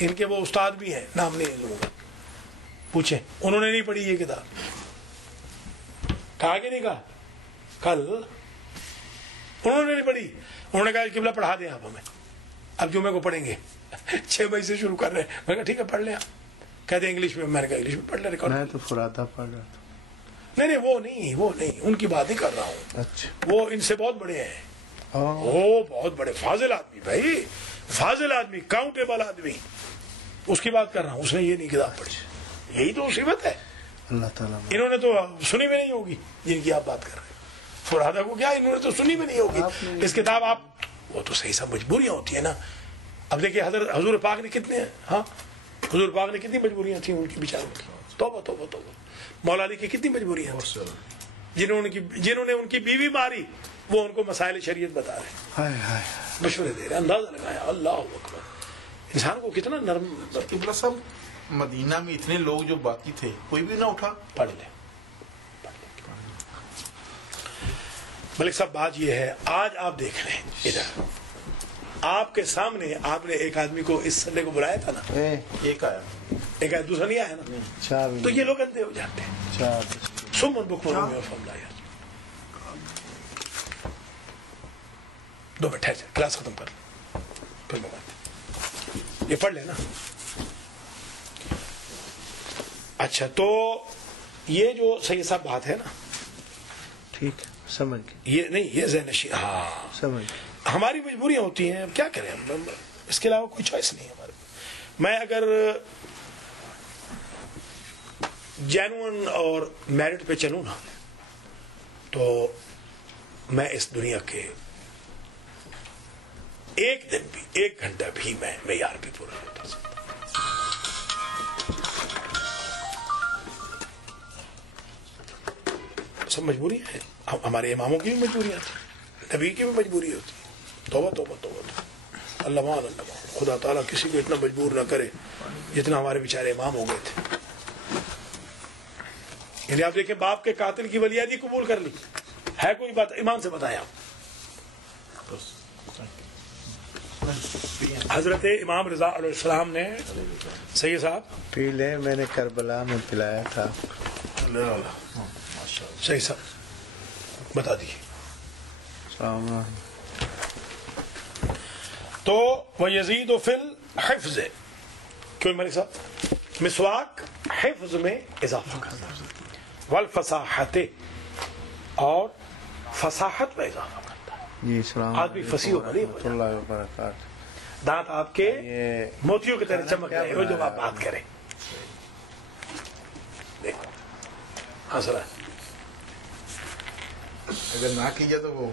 ان کے وہ استاد بھی ہیں, نام نہیں ان لوگوں کا, پوچھیں انہوں نے نہیں پڑھی یہ کتاب. کہا کہ نہیں کہا کل انہوں نے نہیں پڑھی, انہوں نے کہا قبلہ پڑھا دیں آپ ہمیں, اب جمعے کو پڑھیں گے. 6 بجے سے شروع کر رہے ہیں. میں نے کہا ٹھیک ہے پڑھ لیں آپ. کہتے ہیں انگلش میں. میں نے کہا انگلش میں پڑھ لیں ریکارڈ. میں تو فرادہ پڑھ رہا تھا. نہیں وہ نہیں ان کی بات نہیں کر رہا ہوں. اچھا وہ ان سے بہت بڑے ہیں. وہ بہت بڑے فاضل آدمی, بھائی فاضل آدمی, کاؤنٹیبل آدمی, اس کی بات کر رہا ہوں. اس نے یہ نہیں کتاب پڑھی. یہی تو مصیبت ہے. اللہ تعالیٰ انہوں نے تو سنی بھی نہیں ہوگی جن کی آپ بات کر رہے ہیں. فرادہ کو کیا انہوں نے تو سنی بھی نہیں ہوگی اس کتاب. آپ وہ تو صحیح سب مجبوریاں ہوتی ہیں نا. اب دیکھیے حضور پاک نے کتنے, ہاں حضور پاک نے کتنی مجبوریاں تھیں ان کی بیچاروں کی. توبہ توبہ توبہ. مولا علی کی کتنی مجبوریاں تھیں. جنہوں نے ان کی بیوی ماری وہ ان کو مسائل شریعت بتا رہے ہیں, مشورے دے رہے ہیں. اندازہ لگایا. اللہ اکبر. انسان کو کتنا نرم. قبلہ صاحب مدینہ میں اتنے لوگ جو باقی تھے کوئی بھی نہ اٹھا. پڑھ لیں ملک صاحب. بات یہ ہے آج آپ دیکھ رہے ہیں ادھر آپ کے سامنے, آپ نے ایک آدمی کو اس سنڈے کو بلایا تھا نا, ایک آیا, ایک آیا, دوسرا نہیں آیا نا. تو یہ لوگ اندھے ہو جاتے ہیں. سمن بکم عمی فلا یعقلون. 2 منٹ ٹھہر جائے, کلاس ختم کر پھر میں بات. یہ پڑھ لینا. اچھا تو یہ جو سید صاحب بات ہے نا, ٹھیک سمجھ یہ نہیں, یہ ذہن نشین. ہاں سمجھ. ہماری مجبوریاں ہوتی ہیں, کیا کریں ہم, اس کے علاوہ کوئی چوائس نہیں ہے ہمارے. میں اگر جینون اور میرٹ پہ چلوں نا تو میں اس دنیا کے ایک دن بھی 1 گھنٹہ بھی میں معیار بھی پورا نہیں کر سکتا. سب مجبوری ہے. ہمارے اماموں کی بھی مجبوریاں تھیں, نبی کی بھی مجبوری ہوتی ہے. توبہ توبہ توبہ. اللہ مان اللہ مان. خدا تعالیٰ کسی کو اتنا مجبور نہ کرے جتنا ہمارے بیچارے امام ہو گئے تھے. یعنی آپ دیکھیں باپ کے قاتل کی ولیعہدی قبول کر لی ہے, کوئی بات ایمان سے بتایا. حضرت امام رضا علیہ السلام نے سید صاحب پی لے, میں نے کربلا میں پلایا تھا. صحیح صاحب بتا دیجیے. تو وہ یزید و فل حفظ, کیوں ملک صاحب مسواک حفظ میں اضافہ کرتا ہے, والفصاحت اور فصاحت میں اضافہ کرتا ہے. جی السلام آدمی فصیح ہو رہی ہے, اللہ وبرکاتہ. دانت آپ کے موتیوں کی طرح چمک رہے ہو جب آپ بات کریں. دیکھو ہنس رہا ہے. اگر نہ کیا تو وہ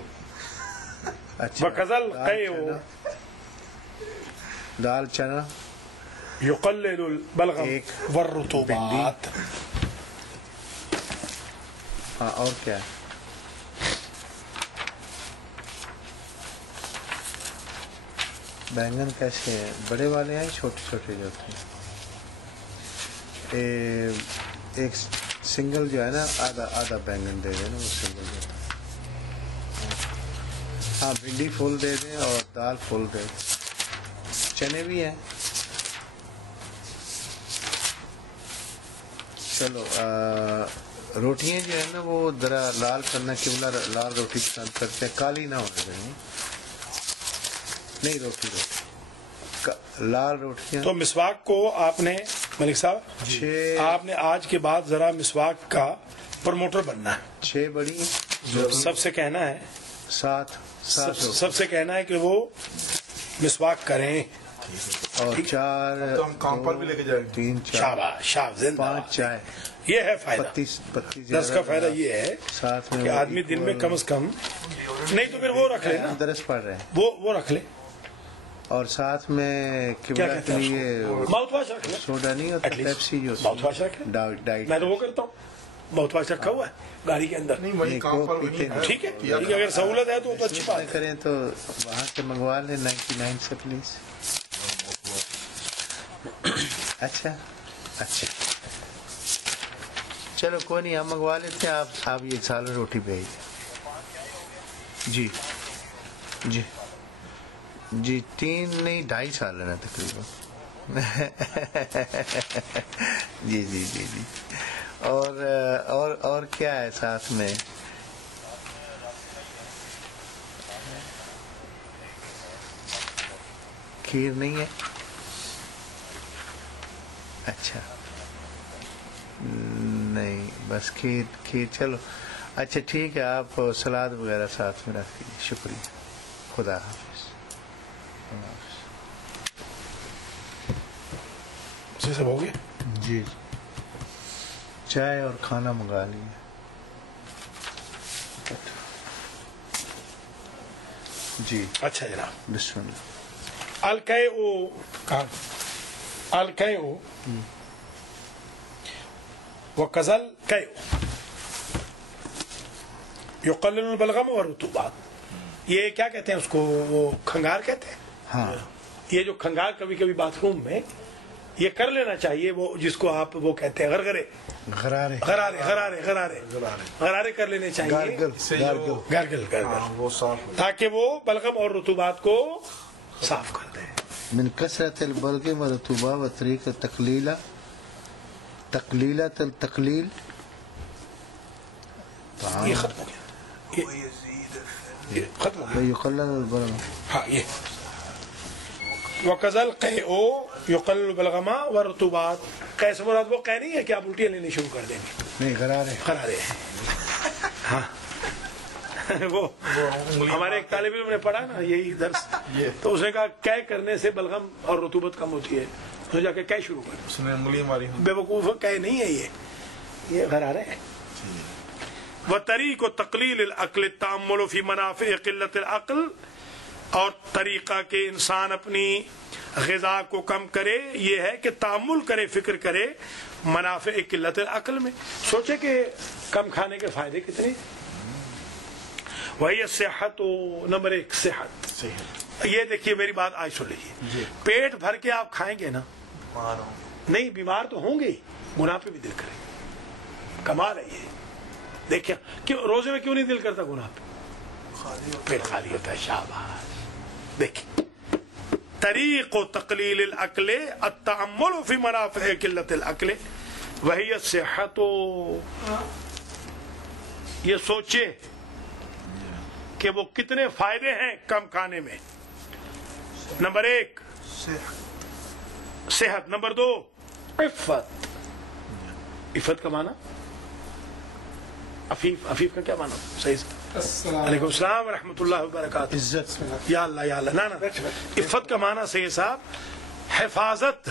وَكَذَلْ قَيْءُ دال چنا يُقَلِّلُ الْبَلْغَ وَالرُّطُوبَاتِ. ہاں اور کیا ہے؟ بینگن کیسے ہیں, بڑے والے ہیں چھوٹے چھوٹے جو ہوتے ہیں؟ ایک سنگل جو ہے نا, آدھا بینگن دے دیں نا, وہ سنگل جو ہے. ہاں بھنڈی فل دے دیں اور دال فل دے دیں. چنے بھی ہیں. چلو روٹیاں جو ہے نا وہ ذرا لال کرنا, قبلہ لال روٹی پسند کرتے ہیں, کالی نہ ہونے دیں. نہیں روٹی لال روٹیاں. تو مسواک کو آپ نے ملک صاحب آپ نے آج کے بعد ذرا مسواک کا پروموٹر بننا ہے. 6 بڑی سب سے کہنا ہے, 7 سب سے کہنا ہے کہ وہ مسواک کریں, اور 4 تو ہم کام پر بھی لے کے جائیں گے. 3 شاباش 5 چائے. یہ ہے فائدہ. پتی درس کا فائدہ یہ ہے ساتھ میں کہ آدمی دن میں کم از کم, نہیں تو پھر وہ رکھ لے نا, درس پڑھ رہے ہیں, وہ رکھ لے. اور ساتھ میں قبلہ کے لیے ماؤتھ واش رکھ لے. سوڈا نہیں ہوتا, پیپسی جو ماؤتھ واش رکھ لے. ڈائٹ. میں تو وہ کرتا ہوں, ماؤتھ واش رکھا ہوا ہے گاڑی کے اندر. نہیں وہی کام پر وہی ہے. ٹھیک ہے, اگر سہولت ہے تو اچھی بات ہے. کریں تو وہاں سے منگوا لیں 99 سے پلیز. اچھا چلو کوئی نہیں, ہم منگوا لیتے ہیں. آپ یہ سالن روٹی بھیج دیں. جی 3 نہیں 2.5 سالن ہے تقریباً. جی جی جی جی. اور کیا ہے ساتھ میں؟ کھیر نہیں ہے؟ اچھا نہیں بس کھیر چلو اچھا ٹھیک ہے. آپ سلاد وغیرہ ساتھ میں رکھ دیجیے. شکریہ. خدا حافظ. سے سب ہو گیا؟ جی چائے اور کھانا منگا لیے. جی اچھا جناب. بسم اللہ. القیء وقزل قیء یقلل البلغم والرطوبات. یہ کیا کہتے ہیں اس کو؟ وہ کھنگار کہتے ہیں. ہاں یہ جو کھنگار کبھی کبھی باتھ روم میں یہ کر لینا چاہیے، وہ جس کو آپ وہ کہتے ہیں غرغرے کر لینے چاہیے. گارگل وہ صاف ہو تاکہ وہ بلغم اور رطوبات کو صاف کر دیں. من کثرت البلغم والرطوبہ وطریق تقلیلہ التقلیل. یہ ختم ہو گیا. یہ ختم ہو گیا. یقلل البلغم. ہاں یہ وقزل قیء یقلل البلغم والرطوبات. قیء سے مراد وہ قیء نہیں ہے کہ آپ الٹیاں لینے شروع کر دیں گے. نہیں غرارے ہاں وہ ہمارے ایک طالب علم نے پڑھا نا یہی درس، تو اس نے کہا قے کرنے سے بلغم اور رطوبت کم ہوتی ہے، اس نے جا کے قے شروع کر. اس نے انگلی ماری. بے وقوف قے نہیں ہے، یہ غرارے ہیں. وطریق تقلیل العقل التأمل فی منافع قلت العقل. اور طریقہ کہ انسان اپنی غذا کو کم کرے یہ ہے کہ تأمل کرے، فکر کرے منافع قلت العقل میں. سوچے کہ کم کھانے کے فائدے کتنے. وہی صحت نمبر 1 صحت. یہ دیکھیے میری بات آج سن لیجیے. پیٹ بھر کے آپ کھائیں گے نا، نہیں بیمار تو ہوں گے، گناہ پہ بھی دل کرے. کمال ہے یہ. دیکھیں روزے میں کیوں نہیں دل کرتا گناہ پہ؟ پیٹ خالی ہوتا ہے. شاباش. دیکھیں طریق تقلیل العقل التأمل فی منافع قلت العقل وہی صحت. یہ سوچے کہ وہ کتنے فائدے ہیں کم کھانے میں. نمبر 1 صحت. نمبر 2 عفت. عفت کا معنی عفیف کا کیا معنی صحیح سے؟ علیکم السلام ورحمۃ اللہ وبرکاتہ. عزت. یا اللہ یا اللہ. نا عفت کا معنی صحیح صاحب حفاظت.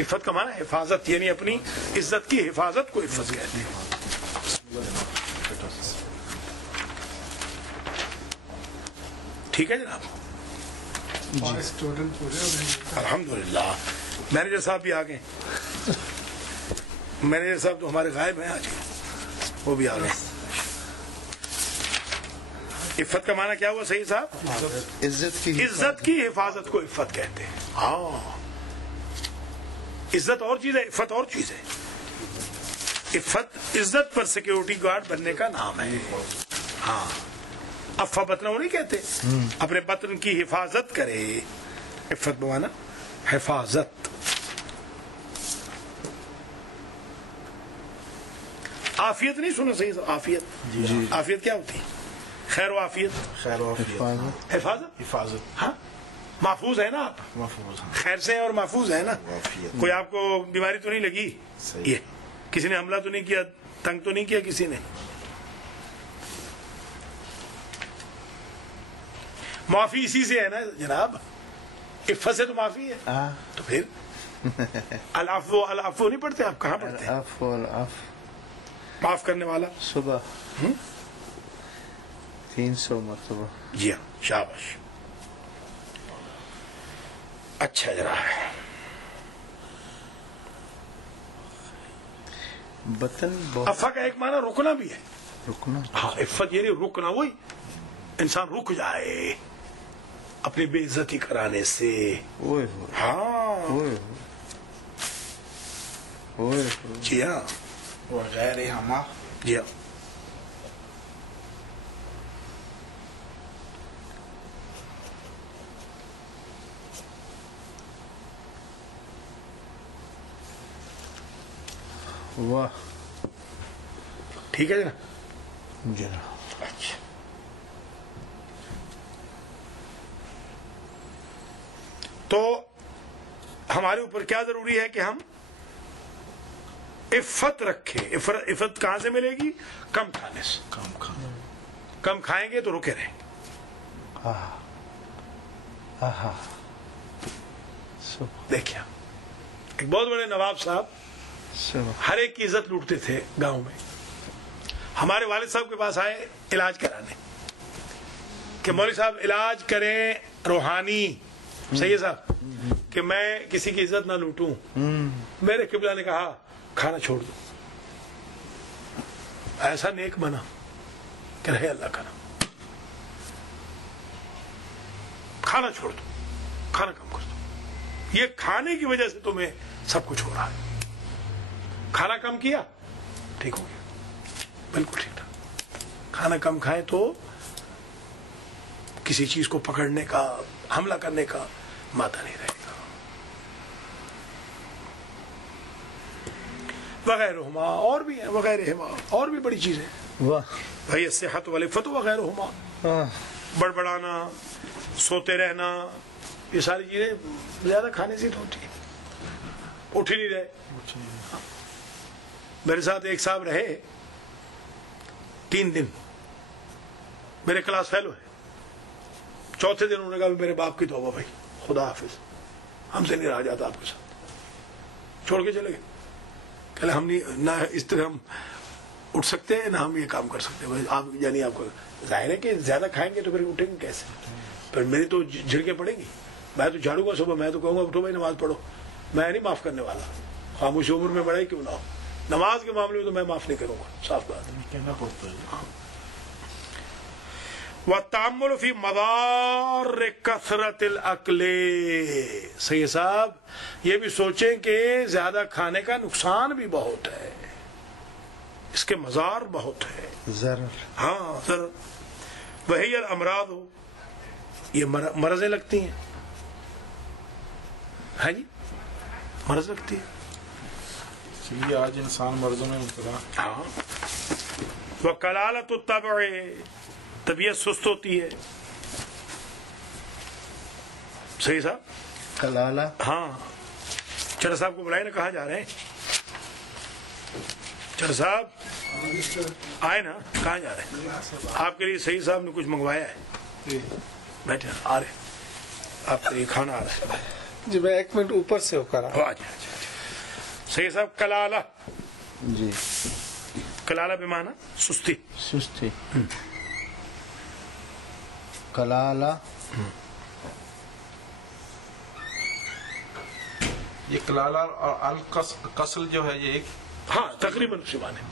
عفت کا معنی حفاظت، یعنی اپنی عزت کی حفاظت کو عفت کہتے ہیں. ٹھیک ہے جناب. الحمدللہ. مینیجر صاحب بھی آ گئے. مینیجر صاحب تو ہمارے غائب ہیں آج، وہ بھی آ گئے. عفت کا معنی کیا ہوا صحیح صاحب؟ عزت کی حفاظت کو عفت کہتے ہیں. ہاں عزت اور چیز ہے، عفت اور چیز ہے. عفت عزت پر سیکیورٹی گارڈ بننے کا نام ہے. ہاں افا بطن وہ نہیں کہتے، اپنے بطن کی حفاظت کرے. عفت بوانا حفاظت. عافیت نہیں سنا صحیح صاحب؟ عافیت. عافیت کیا ہوتی ہے؟ خیر و عافیت. حفاظت. ہاں محفوظ ہے نا آپ، خیر سے اور محفوظ ہے نا. کوئی آپ کو بیماری تو نہیں لگی، یہ کسی نے حملہ تو نہیں کیا، تنگ تو نہیں کیا کسی نے. معافی اسی سے ہے نا جناب. عفت سے تو معافی ہے. تو پھر العفو العفو نہیں پڑھتے آپ؟ کہاں پڑھتے ہیں؟ معاف کرنے والا. صبح 300 مرتبہ. جی ہاں شاباش. اچھا جناب. بطن افا کا ایک معنی رکنا بھی ہے. رکنا. ہاں عفت یعنی رکنا، وہی انسان رک جائے اپنی بے عزتی کرانے سے. ہاں جی ہاں. غیر ہما. جی ہاں. واہ ٹھیک ہے جناب؟ جناب اچھا تو ہمارے اوپر کیا ضروری ہے کہ ہم عفت رکھیں. عفت کہاں سے ملے گی؟ کم کھانے سے. کام کھانا. کم کھائیں گے تو رکے رہیں گے. دیکھیں ایک بہت بڑے نواب صاحب ہر ایک کی عزت لوٹتے تھے گاؤں میں. ہمارے والد صاحب کے پاس آئے علاج کرانے کہ مولوی صاحب علاج کریں روحانی. صحیح ہے صاحب کہ میں کسی کی عزت نہ لوٹوں. میرے قبلہ نے کہا کھانا چھوڑ دو. ایسا نیک بنا کہ رہے اللہ کا نام. کھانا چھوڑ دو, کھانا کم کر دو. یہ کھانے کی وجہ سے تمہیں سب کچھ ہو رہا ہے. کھانا کم کیا ٹھیک ہو گیا, بالکل ٹھیک تھا. کھانا کم کھائیں تو کسی چیز کو پکڑنے کا, حملہ کرنے کا مادہ نہیں رہے گا. وغیرہما اور بھی ہیں, وغیرہما اور بھی بڑی چیزیں. واہ بھائی صحت والعفت وغیرہما, بڑبڑانا, سوتے رہنا, یہ ساری چیزیں زیادہ کھانے سے تو ہوتی ہیں. اٹھ ہی نہیں رہے. میرے ساتھ ایک صاحب رہے 3 دن, میرے کلاس فیلو ہے. چوتھے دن انہوں نے کہا میرے باپ کی توبہ بھائی, خدا حافظ, ہم سے نہیں رہا جاتا آپ کے ساتھ. چھوڑ کے چلے گئے. کہ ہم نہیں, نہ اس طرح ہم اٹھ سکتے ہیں نہ ہم یہ کام کر سکتے ہیں. آپ یعنی آپ کو ظاہر ہے کہ زیادہ کھائیں گے تو پھر اٹھیں گے کیسے؟ پھر میری تو جھڑکیں پڑیں گی. میں تو جھاڑوں گا صبح, میں تو کہوں گا اٹھو بھائی نماز پڑھو. میں نہیں معاف کرنے والا, خاموش عمر میں بڑا ہی کیوں نہ ہو. نماز کے معاملے میں تو میں معاف نہیں کروں گا, صاف بات ہے. کہنا پڑتا ہے. وَالتَّأَمُّلُ فِي مَضَارِّ كَثْرَةِ الْأَكْلِ. سید صاحب یہ بھی سوچیں کہ زیادہ کھانے کا نقصان بھی بہت ہے, اس کے مضار بہت ہے. ضرر. ہاں ضرر. وہی الامراض ہو, یہ مرضیں لگتی ہیں. ہاں جی مرض لگتی ہے. چلیے آج انسان مرضوں میں مبتلا. ہاں. وَقَلَالَةُ الطَّبْعِ, طبیعت سست ہوتی ہے. صحیح صاحب. کلالہ. ہاں چڑھا صاحب کو بلائے نا, کہاں جا رہے ہیں چڑھا صاحب؟ آئے نا, کہاں جا رہے ہیں؟ آپ کے لیے صحیح صاحب نے کچھ منگوایا ہے. بیٹھے آ رہے, آپ کے لیے کھانا آ رہا ہے. جی میں 1 منٹ اوپر سے ہو کر آ جائے. صحیح صاحب کلالہ. جی کلالہ بے معنی سستی. سستی. کلالہ. یہ کلالہ اور القصل جو ہے یہ ایک ہاں تقریباً اسی معنی.